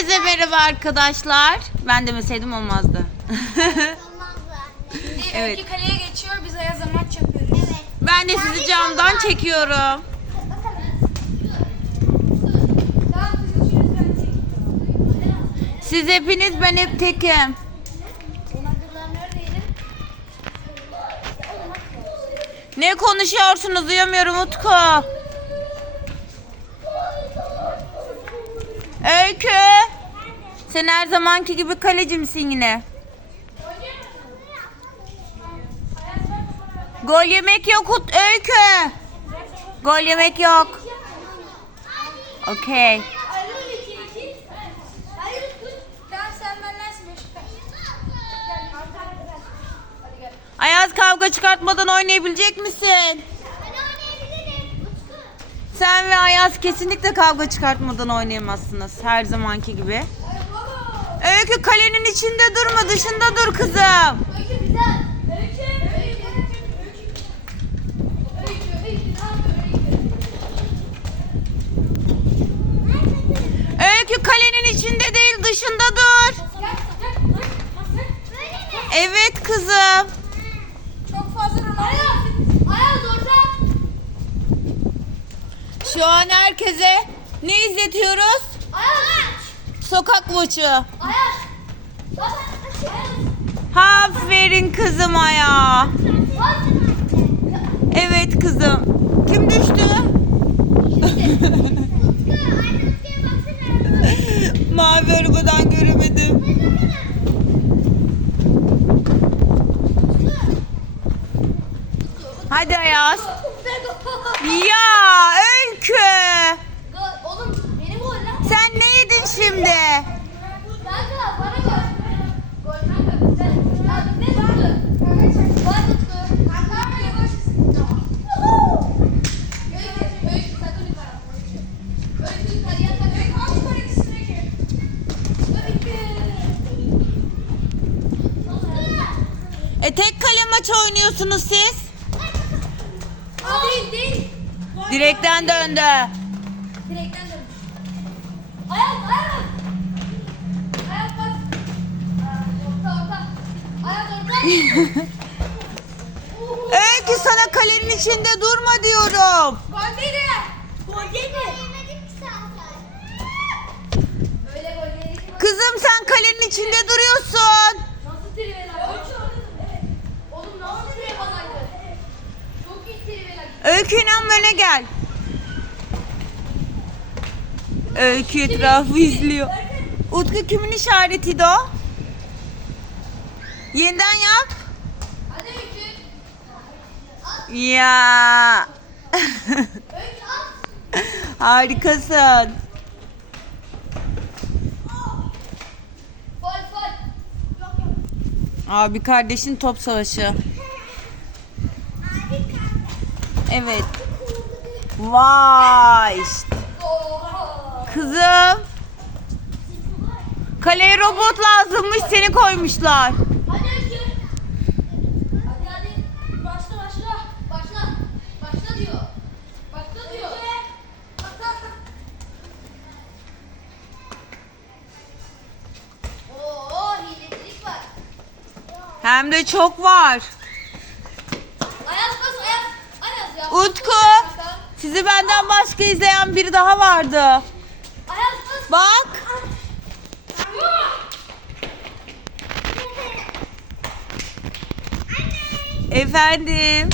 Herkese merhaba arkadaşlar. Ben demeseydim olmazdı. Bir Evet. Öykü kaleye geçiyor. Biz Ayaz'la maç yapıyoruz. Evet. ben de sizi camdan çekiyorum. Siz hepiniz ben hep tekim. Ne konuşuyorsunuz duyamıyorum Utku. Öykü. Sen her zamanki gibi kaleci misin yine? Gol yemek yok Ut- Öykü. Gol yemek yok. Okey. Ayaz kavga çıkartmadan oynayabilecek misin? Sen ve Ayaz kesinlikle kavga çıkartmadan oynayamazsınız her zamanki gibi. Öykü kalenin içinde durma dışında dur kızım. Öykü? Öykü kalenin içinde değil dışında dur. Evet kızım. Çok fazla. Ayaz. Ayaz orada. Şu an herkese ne izletiyoruz? Ayaz. Sokak maçı. Aferin kızım ya. Bas. Evet kızım. Kim düştü? Mavi arabadan göremedim. Hadi Ayaz. Ya Öykü. Oğlum benim gol lan. Sen ne yedin şimdi? Kanka bana gol. Gol kanka güzel. Ya ne tuttu? Gol tuttu. Kanka böyle gol. Tamam. Öykü, öykü sakın yukarı. Öykü yukarı yatma. Öykü al şu karekisini öykü. Öykü. E tek kale maç oynuyorsunuz siz. Aa, değil değil. Direkten döndü. Direkten dön. Ayak ayak. Ayak bas. Aa, Orta orta. Ayak orta. Öykü sana kalenin içinde durma diyorum. Gol mi? Gol? Öyle değil. Kızım sen kalenin içinde duruyorsun. Öykü inan öne gel. Öykü etrafı izliyor. Utku kimin işaretiydi o? Yeniden yap. Ya. Harikasın. Abi kardeşin top savaşı. Evet. Vay işte. Kızım. Kaleye robot lazımmış seni koymuşlar. Hem de çok var. Ayaz bas ayaz. Ayaz ya. Utku. Sizi benden başka izleyen biri daha vardı. Bak. Efendim.